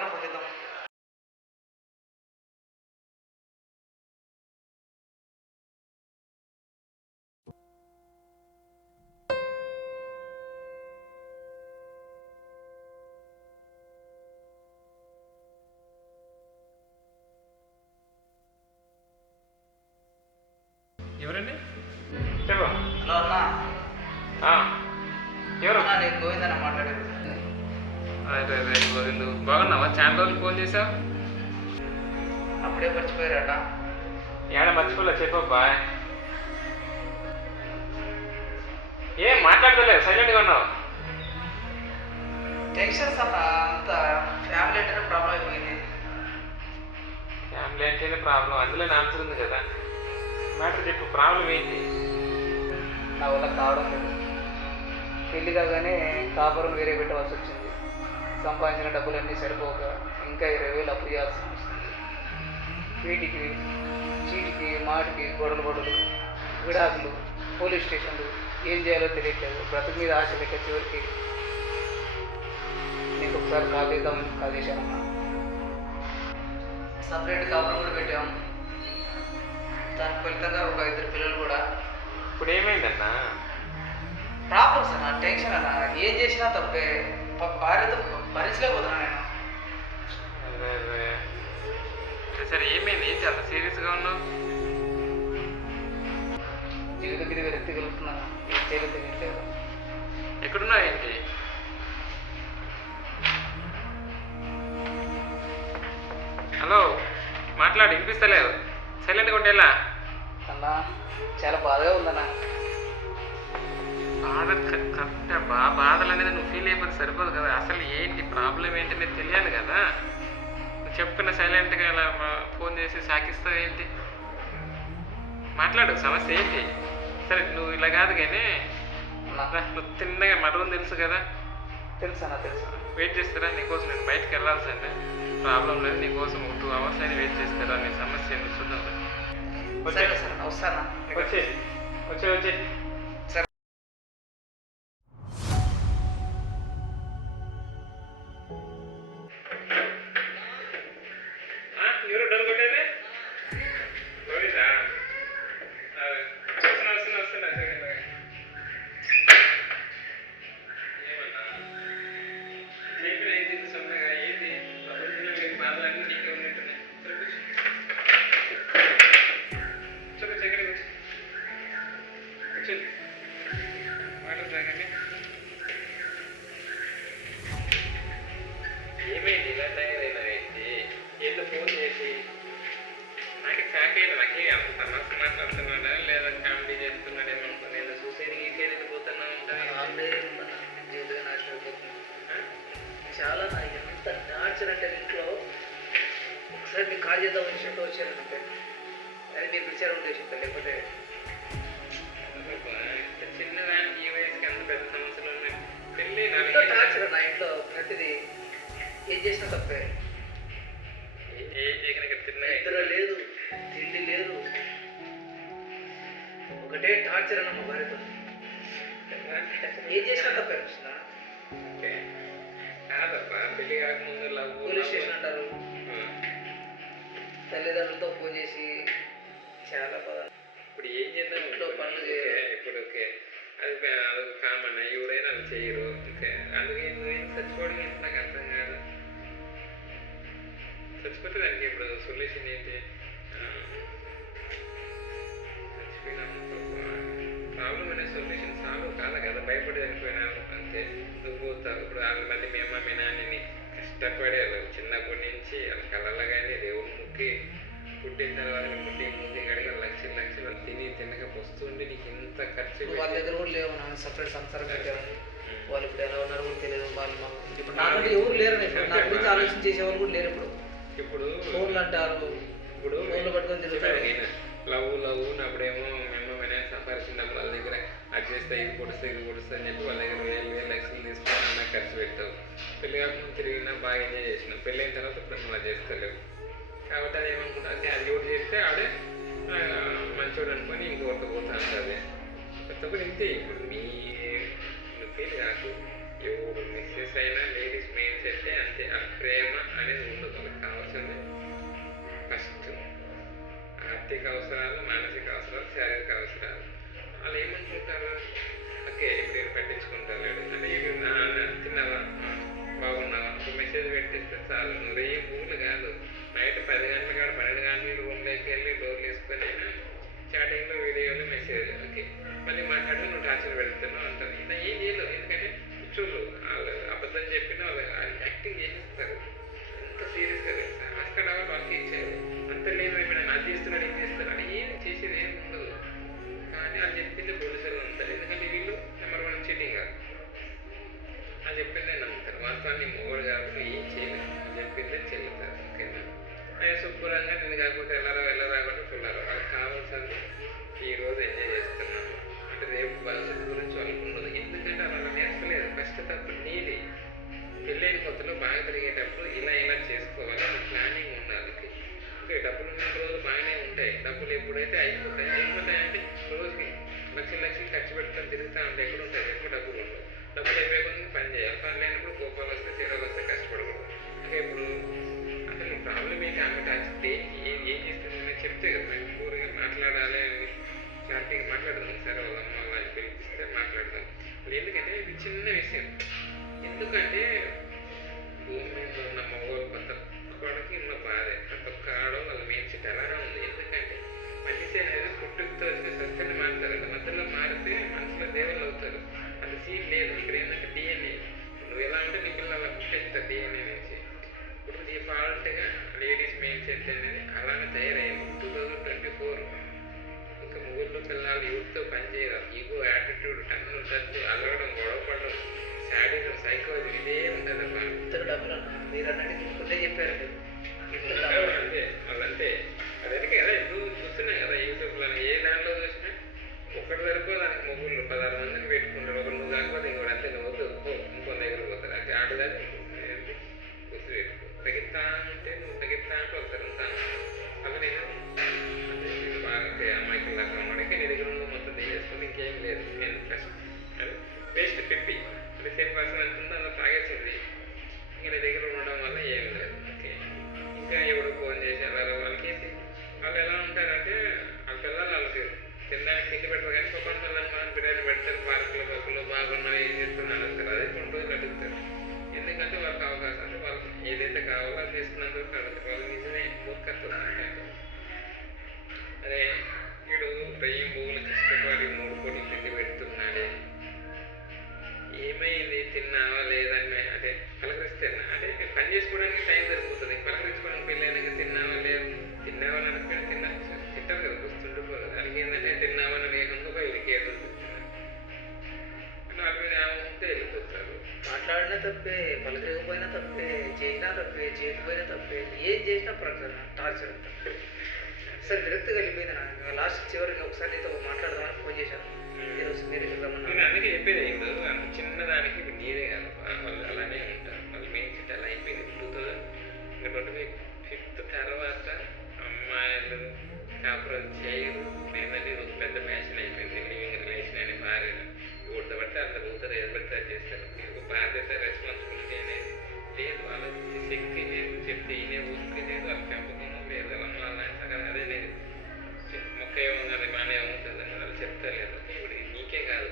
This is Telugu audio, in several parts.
పక్కన ఫోన్ చేద్దాం. ఎవరండి? చెప్పు. హలో అన్నా. ఎవరు? అన్నా నేను గోవిందన్న మాట్లాడేది. అదే అదే గోవిందు, బాగున్నావా? చాలా రోజులు ఫోన్ చేసావు. అప్పుడే మర్చిపోయారట. ఏడ మర్చిపోలే, చెప్పబ్బా. ఏం మాట్లాడతలేవు, సైలెంట్గా ఉన్నావు. టెన్షన్స్ అన్న, అంత ఫ్యామిలీ అంటేనే ప్రాబ్లం అయిపోయింది. ఫ్యామిలీ అంటేనే ప్రాబ్లం, అందులోనే ఆన్సర్ ఉంది కదా. మ్యాటర్ చెప్పు, ప్రాబ్లం ఏంటి? నా వల్ల కావడం లేదు. పెళ్లి కాగానే కాపురం వేరే పెట్టవలసి వచ్చింది. సంపాదించిన డబ్బులన్నీ సరిపోక ఇంకా 20,000 అప్పు చేయాల్సి వస్తుంది. వీటికి చీటికి మాటికి గొడవలు, విడాకులు, పోలీస్ స్టేషన్లు, ఏం చేయాలో తెలియట్లేదు. బ్రతుకు మీద ఆశ లేక చివరికి నీకు ఒకసారి కాల్ చేద్దామని కాల్ చేశానమ్మా. సపరేట్ కాపురం కూడా పెట్టాం. దానికి ఫలితంగా ఒక 2 పిల్లలు కూడా. ఇప్పుడు ఏమైందన్నా? ప్రాబ్లమ్స్ అన్న, టెన్షన్ అన్న, ఏం చేసినా తప్పే. భార్యతో భరించలేకపోతున్నా నేను. అదే అదే సరే, ఏమైంది? ఏంటి అంత సీరియస్గా ఉన్నావు? జీవిత మీద వ్యక్తి కలుపుతున్నా, ఏం చేయాలో తెలియట్లేదు. ఎక్కడున్నావు ఏంటి? హలో, మాట్లాడు, వినిపిస్తలేదు. సైలెంట్గా ఉండేలా. అన్నా చాలా బాధగా ఉందన్నా. బాధ కరెక్ట్. బాధలు అనేది నువ్వు ఫీల్ అయిపోతే సరిపోదు కదా. అసలు ఏంటి ప్రాబ్లం ఏంటి అనేది తెలియాలి కదా. నువ్వు చెప్పుకున్న సైలెంట్గా ఇలా ఫోన్ చేసి సాకిస్తావు ఏంటి? మాట్లాడు, సమస్య ఏంటి? సరే నువ్వు ఇలా కాదు కానీ నువ్వు తిన్నగా మరువు తెలుసు కదా. తెలుసు అన్న, తెలుసు. వెయిట్ చేస్తారా నీకోసం? నేను బయటకు వెళ్ళాల్సిందే, ప్రాబ్లం లేదు. నీకోసం 2 hours అయినా వెయిట్ చేస్తారా? నీ సమస్య ఏంటి చూద్దాం. సరే సార్, వస్తానా? వచ్చే వచ్చే వచ్చే ఎవరు డోర్ కొట్టేది? గోవిందా? వస్తున్నా. ఏమన్నా చెప్పిన ఏంటి సొంతగా? ఏంటి ప్రపంచంలో బాధలన్నీ నీకే ఉన్నట్టున్నాయి. కూర్చోండి, మాట్లాడతాగండి. ఏమైంది ఇలా తయారైనావేంటి? ఏదో ఫోన్ చేసి నాకు షాక్ అయినా. నాకే అంత సమస్య మాట్లాడుతున్నాడా లేదా కామెడీ చేస్తున్నాడేమో అనుకున్నా. ఏదో సూసైడ్ గీసైడ్ పోతున్నా ఉంటాను. జీవితంగా నాశనం అయిపోతుంది. చాలా ఎంత టార్చర్ అంటే ఇంట్లో. ఒకసారి మీకు కాల్ చేద్దాం వచ్చినట్టు వచ్చారంటే అది మీరు పిలిచారు ఉద్దేశంతో, లేకపోతే చిన్నదానికి ఈ వయసుకి అంత పెద్ద సమస్యలు ఉన్నాయి. పెళ్ళి ఇంట్లో టార్చర్ నా ఇంట్లో. ప్రతిదీ ఏం చేసినా తప్పే. ఏం చేయకనే తిన్నా నిద్ర లేదు, తిండి లేదు, ఒకటే టార్చర్ అన్న మా భార్యతో. ఏం చేసినా తప్పే అనిపిస్తుందా? కాదబ్బా, పెళ్లి కాకముందు లవ్ పోలీస్ స్టేషన్ అంటారు. తల్లిదండ్రులతో ఫోన్ చేసి చాలా బాధ. ఇప్పుడు ఏం చేద్దాం? ఇంట్లో పనులు చేయాలి. ఇప్పుడు ఓకే, అది అదొక కామన్. ఎవరైనా అది చేయరు. ఓకే, అందుకే నువ్వేం చచ్చిపోవడం ఏంటి నాకు అర్థం కాదు. చచ్చిపోతే దానికి ఇప్పుడు సొల్యూషన్ ఏంటి? ప్రాబ్లం అనే సొల్యూషన్ సాల్వ్ కాదు కదా. భయపడి చనిపోయినావు అంతే. నువ్వు పోతావు. ఇప్పుడు వాళ్ళ మళ్ళీ మీ అమ్మ మీ నాన్నని కష్టపడేవాళ్ళు చిన్నప్పటి నుంచి వాళ్ళ కళ్ళల్లో కానీ దేవుడు ముక్కి పుట్టిన తర్వాత ముక్కి కడిగి లక్షలు తిని తినక వస్తుంటే నీకు ఎంత ఖర్చు. వాళ్ళ దగ్గర కూడా లేవు. సపరేట్ సంసారం పెట్టామని వాళ్ళు ఇప్పుడు ఎలా ఉన్నారు కూడా తెలియదు. వాళ్ళు ఇప్పుడు నాకంటే ఎవరు లేరు. నా గురించి ఆలోచన చేసేవాళ్ళు కూడా లేరు. ఇప్పుడు ఫోన్లు అంటారు. ఇప్పుడు ఫోన్లు పట్టుకొని తిరుగుతారు. లవ్ అప్పుడేమో మేము సంపాదించినప్పుడు వాళ్ళ దగ్గర అది చేస్తే ఇది పొడుస్తా అని చెప్పి వాళ్ళ దగ్గర 1,000 లక్షలు తీసుకొని నాకు ఖర్చు పెట్టావు. పెళ్ళి కాకుండా తిరిగినా బాగా ఎంజాయ్ చేసినావు. పెళ్ళైన తర్వాత ఇప్పుడు నువ్వు అది చేస్తలేవు. కాబట్టి అది ఏమనుకుంటా, అది ఒకటి చేస్తే ఆడే మంచోడు అనుకొని ఇంకొకటి పోతా ఉంటుంది. ప్రతి ఒక్కటి ఇంతే. ఇప్పుడు మీ ఫీల్ కాదు, ఎవరు మిస్సెస్ అయినా లేడీస్ మెయిన్ సెట్టే అంతే. ఆ ప్రేమ అనేది ఏమనుకుంటారు, ఓకే ఇప్పుడు నేను పట్టించుకుంటారు అంటే ఇది తిన్నావా, బాగున్నావా, ఒక మెసేజ్ పెట్టిస్తే చాలు. నువ్వు 1000 పువ్వులు కాదు, నైట్ 10 గంటల కాడ 12 గంటలు రూమ్లోకి వెళ్ళి డోర్లు వేసుకొని అయినా చాటింగ్లో వీడియోలు మెసేజ్, ఓకే మళ్ళీ మాట్లాడి నువ్వు టార్చర్ పెడుతున్నావు అంటారు. ఇలా ఏం చేయలేవు, ఎందుకంటే కూర్చోళ్ళు వాళ్ళు అబద్ధం చెప్పినా వాళ్ళు యాక్టింగ్ చేసేస్తారు. ఎంత సీరియస్గా తెలుసా, అక్కడ వాళ్ళకి ఇచ్చేది అంత లేదు, ఇప్పుడు అది చేస్తున్నాడు ఏం చేస్తారు అని ఏం చేసేది ఏం ఉండదు. కానీ అది చెప్పింది పోలీసులు నమ్ముతారు, ఎందుకంటే వీళ్ళు నెంబర్ 1 చీటింగ్ కాదు, అది చెప్పిందే నమ్ముతారు. వాస్తవాన్ని మొగోడు కాబట్టి ఏం చేయలేదు, అది చెప్పిందే చెల్లుతారు. ఓకేనా, అయ్యా శుభ్రంగా నేను కాకపోతే వెళ్ళరాకుండా చూడాలి. వాళ్ళకి కావాల్సింది ఈరోజు ఎంజాయ్ చేస్తున్నాను అంటే రేపు భవిష్యత్తు గురించి వాళ్ళకు ఉండదు. ఎందుకంటే వాళ్ళకి నేర్పలేదు, ఫస్ట్ తప్పు నీది. పెళ్ళైన కొత్తలో బాగా తిరిగేటప్పుడు ఇలా చేసుకోవాలి, ప్లానింగ్ ఉండాలి. ఓకే డబ్బులు ఉన్న రోజులు బాగానే ఉంటాయి, డబ్బులు ఎప్పుడైతే అయిపోతాయంటే రోజుకి లక్షలు ఖర్చు పెట్టుకొని తిరుగుతూ ఉంటే ఎక్కడ ఉంటాయి, ఎక్కువ డబ్బులు ఉండవు. డబ్బులు అయిపోయి పని చేయాలి, పని లేనప్పుడు కోపాలు వస్తే చీరలు వస్తే కష్టపడకూడదు. అంటే ఇప్పుడు అసలు ప్రాబ్లం ఏంటి, ఆమె ఏం చేస్తుంది నేను చెప్తే కదా, మేము ఊరిగా మాట్లాడాలి క్లారిటీగా మాట్లాడదాం, సరే వాళ్ళ అమ్మ వాళ్ళని పిలిపిస్తే మాట్లాడదాం. ఎందుకంటే ఇది చిన్న విషయం, ఎందుకంటే భూమి మీద ఉన్న మగవాళ్ళు ప్రతి ఒక్కడికి ఉన్న బాధే, ప్రతి ఒక్క ఆడవాళ్ళు వాళ్ళ మెయిన్ సెట్ అలానే ఉంది. ఎందుకంటే మనిషి అనేది పుట్టుకతో వచ్చిన సత్యాన్ని మారుతారు కదా, మధ్యలో మారితే మనసులో దేవుళ్ళు అవుతారు. అంత సీన్ లేదు. ఇక్కడ ఏంటంటే డిఎన్ఏ, నువ్వు ఎలా ఉంటే నీ పిల్లలు అలా పుట్టేస్తారు డిఎన్ఏ నుంచి. ఇప్పుడు డిఫాల్ట్గా లేడీస్ మెయిన్ సెట్ అనేది అలానే తయారైంది. 2024 ఇంకా ముగ్గురు పిల్లలు యూత్తో పనిచేయరు, ఈగో యాటిట్యూడ్ టన్ను సర్దు అలగడం గొడవపడడం శాడీజం సైకాలజీ ఇదే ఉంటుంది అమ్మా. ఇద్దరు డబ్బులు మీరు అన్నట్టు ముందే చెప్పారు అంతే వాళ్ళంతే. అదే కదా ఇప్పుడు చూస్తున్నాయి కదా యూట్యూబ్లో ఏ దాంట్లో చూసినా ఒక్కటి సరిపో దానికి మొగ్గులు 16 మందిని పెట్టుకుంటారు. ఒకరు నువ్వు కాకపోతే ఇంకోటి అంతే, నువ్వు వద్దు ఇంకో దగ్గర పోతారు. అంటే ఆడదాన్ని గుర్తు పెట్టుకో, తగ్గిస్తా ఉంటే నువ్వు తగ్గిస్తా అంటే ఒకసారి ఉంటాను అవి నేను బాగా అమ్మాయికి లాగా అమ్మడికి నీ దగ్గర ఉన్న మొత్తం తీసేసుకుని ఇంకేం లేదు. నేను ఫస్ట్ అది వేస్ట్ పెప్పి అంటే సేమ్ పర్సన్ అంటుందో అలా తాగేసింది, ఇంకా నీ దగ్గర ఉండడం వల్ల ఏం లేదు. ఓకే ఇంకా ఎవరు ఫోన్ చేసి అలాగే వాళ్ళకి ఏంటి వాళ్ళు ఎలా ఉంటారంటే వాళ్ళ పిల్లలు వాళ్ళకి తినడానికి తిండి పెట్టరు, కానీ పక్కన పిల్లలు మనం బిర్యానీ పెడతారు, పార్కులో పక్కలో బాగున్నావు ఏం చేస్తున్నారు అంటారు. అదే కొన్ని రోజులు అడుగుతారు, ఎందుకంటే వాళ్ళకి అవకాశం అంటే వాళ్ళకి ఏదైతే కావాలో అది తీసుకున్నందుకు అడుగుతారు. వాళ్ళు నిజమే మూర్ఖత్వం. అదే వీడు 1000 పువ్వులు కష్టపడి 3 కోట్లు తిండి పెడుతున్నాడే, ఏమైంది తిన్నావా లేదని అంటే పలకరిస్తే అంటే పని చేసుకోవడానికి టైం సరిపోతుంది, పలకరించుకోవడానికి పెళ్ళైనాక తిన్నావా లేదు తిన్నావని అనుకుని తింటారు కదా వస్తుండిపోదు. దానికి ఏంటంటే తిన్నావని లేకుండా వీళ్ళకి ఏదో వాళ్ళ మీద ఏమంటే వెళ్ళిపోతారు. మాట్లాడినా తప్పే, పలకరికపోయినా తప్పే, చేసినా తప్పే, చేయకపోయినా తప్పే, ఏం చేసినా టార్చర్ అంతా. సరే డైరెక్ట్గా వెళ్ళిపోయింది. నాకు లాస్ట్ చివరికి ఒకసారి నీతో మాట్లాడదామని ఫోన్ చేశాను, ఈరోజు మీరు రమ్మన్నా. నేను అందుకే చెప్పేది ఏంటో అంత చిన్నదానికి ఇప్పుడు నీదే కాదు, వాళ్ళు అలానే ఉంటారు. వాళ్ళు మెయిన్ సెట్ అలా అయిపోయింది. 2025 తర్వాత అమ్మాయిలు కాపురం చేయరు ఏంటంటే ఇది ఒక పెద్ద ఫ్యాషన్ అయిపోయింది. లివింగ్ రిలేషన్ అని భార్య ఎవరితో పడితే అంత పోతారు, ఏది పడితే అది చేస్తారు. ఒక బాధ్యత రెస్పాన్సిబిలిటీ అనేది లేదు, వాళ్ళ శక్తి లేదు, చెప్తే ఈయనే ఊరికి లేదు, వాళ్ళ పెంపకం లేదు, అమ్మ అలాంటి అదే లేదు. మొక్క ఏముంది బాగానే ఉంటుంది అని వాళ్ళు చెప్తలేదు. ఇప్పుడు నీకే కాదు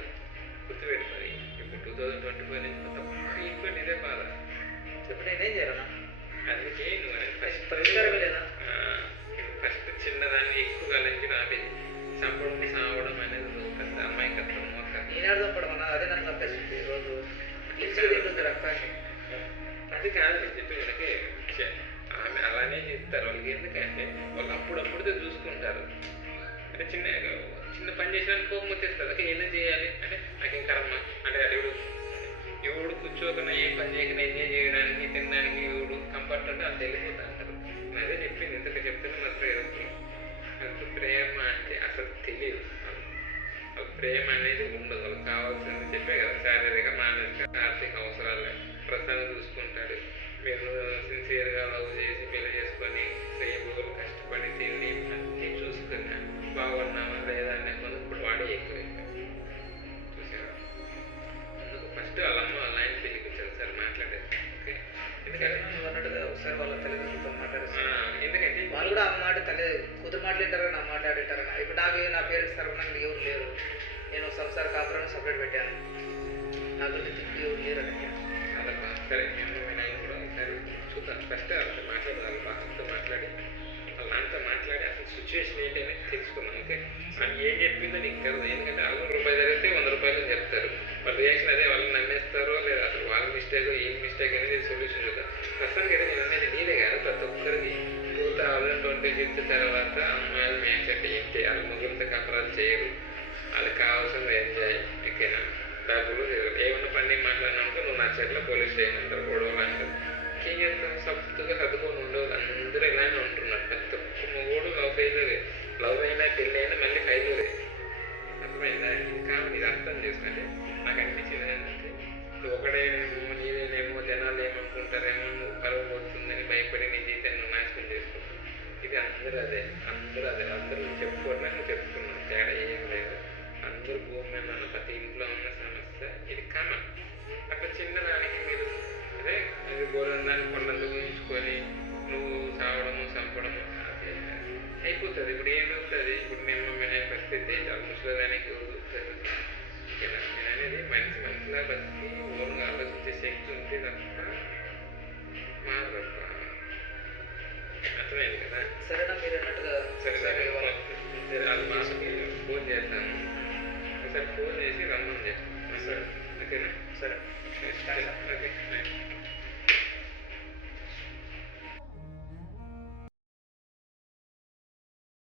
గుర్తుపెట్టుకొని ఇప్పుడు 2025 నుంచి మొత్తం ఈక్వల్ ఇదే బాధ. ఇప్పుడు నేనేం చేయాలన్నా? అందుకే నువ్వు పరిష్కారం లేదా? ఫస్ట్ చిన్నదాన్ని ఎక్కువ గలించి ఆపి చంపడం సావడం అనేది పెద్ద అమ్మాయికత్వం. ఈనాడు చంపడం అన్న అదే నన్ను చంపేస్తుంది రోజు తింటుంది రక్తాన్ని. అది కాదు నేను చెప్పి వీళ్ళకి ఆమె అలానే చేస్తారు. వాళ్ళకి ఎందుకంటే వాళ్ళు అప్పుడప్పుడుతో చూసుకుంటారు. అంటే చిన్న పని చేసేదానికి కోపం వచ్చేస్తారు. ఓకే ఏదో చేయాలి అంటే నాకేం కర్మ అంటే ఎవడు కూర్చోకుండా ఏ పని చేయకుండా ఎంజాయ్ చేయడానికి తినడానికి ఎవడు కంఫర్ట్ అంటే అది వెళ్ళిపోతా అంటారు. అదే చెప్పింది ఇంతకు చెప్తున్నా మరి ప్రేమ అంటే అసలు తెలియదు. ప్రేమ అనేది ఉండదు. వాళ్ళకి కావాల్సింది చెప్పే కదా, శారీరక మానసిక ఆర్థిక అవసరాలు ప్రస్తుతాన్ని చూసుకుంటాడు. మీరు సిన్సియర్గా లవ్ చేసి పెళ్లి చేసుకొని 1000 రోజులు కష్టపడి తిని అన్నీ చూసుకున్నా బాగున్నావా లేదా అనే కొంచెం ఇప్పుడు వాడే ఎక్కువైపోయింది. చూసారా, అందుకు ఫస్ట్ వాళ్ళమ్మ వాళ్ళ ఆయన పిలిపించారు సార్ మాట్లాడారు. ఓకే ఎందుకంటే అన్నట్టుగా ఒకసారి వాళ్ళ తల్లిదండ్రులతో మాట్లాడేస్తారు. ఎందుకంటే వాళ్ళు కూడా ఆ మాట కూతురు మాట్లాడతారని నా మాట్లాడేటారని. ఇప్పుడు నా పేరెంట్స్ తరఫున ఎవరు లేరు, నేను సంసార కాపురాన్ని సపరేట్ పెట్టాను. నాతో తిప్పి ఎవరు లేరు అన్నయ్య. అదబ్బా సరే నేను వినాయన కూడా ఒకసారి చూద్దాం. ఫస్ట్ వాళ్ళతో మాట్లాడదాం, వాళ్ళతో మాట్లాడి వాళ్ళ నాన్నతో మాట్లాడి అసలు సిచ్యువేషన్ ఏంటి అనేది తెలుసుకుందాం. ఓకే, అని ఏం చెప్పిందో నీకు తెలియదు. ఎందుకంటే వాళ్ళు రూపాయి జరిగితే 100 రూపాయలు చెప్తారు. వాళ్ళ రియాక్షన్ అదే, వాళ్ళు నమ్మేస్తారో లేదా అసలు వాళ్ళ మిస్టేక్ ఏం మిస్టేక్ అనేది సొల్యూషన్ చూద్దాం. ప్రస్తుతానికి అయితే నేను అనేది నీదే కాదు, ప్రతి ఒక్కరికి 2026 తర్వాత అమ్మాయిలు మ్యాచ్ అంటే ఏం చేయాలి, మొగులతో కపరాలు చేయరు, వాళ్ళకి కావాల్సిన ఎంజాయ్, ఓకేనా, డబ్బులు ఏమన్నా పండుగ మాట్లాడినాక నువ్వు నా చేతిలో పోలీస్ స్టేషన్ అంటారు, గొడవలు అంటారు. ఏం చేస్తాం, సబ్తుగా సర్దుకొని ఉండేవాళ్ళు అందరూ ఇలానే ఉంటున్నారు. ప్రతి ఒక్క మొగోడు లవ్ ఫెయిల్యూరే, లవ్ అయినా పెళ్ళి అయినా మళ్ళీ ఫెయిల్యూరే. అర్థమైందా? కాబట్టి ఇది అర్థం చేసుకుంటే నాకు అనిపించింది ఏంటంటే, నువ్వు ఒకడేనేమో నీదేనేమో జనాలు ఏమనుకుంటారేమో, నువ్వు పరువు పోతుందని భయపడి నీ జీవితాన్ని నువ్వు నాశనం చేసుకుంటావు. ఇది అందరూ అదే, అందరూ చెప్పుకోవడం నువ్వు చెప్పుకున్నావు, తేడా ఏం లేదు. అందరూ భూమి మీద ఉన్న ప్రతి ఇంట్లో ఉన్న సమస్య ఇది కామన్. అట్లా చిన్నదానికి మీరు అదే అది గోరందాన్ని కొండంత ఊహించుకొని నువ్వు చావడము చంపడము అదే అయిపోతుంది. ఇప్పుడు ఏమవుతుంది, ఇప్పుడు మేము వినే పరిస్థితి చాలా ముసలిదానికి ఊరుతుంది. నేను అనేది మనిషిలా బతికి ఓన్గా ఆలోచించే శక్తి ఉంటే తప్ప మారదప్ప. అర్థమైంది కదా? సరేనా మీరు అన్నట్టుగా? సరే అది మాకు ఫోన్ చేస్తాను, ఒకసారి ఫోన్ చేసి రమ్మని చెప్పు. సరే ఓకేనా? సరే ఓకే.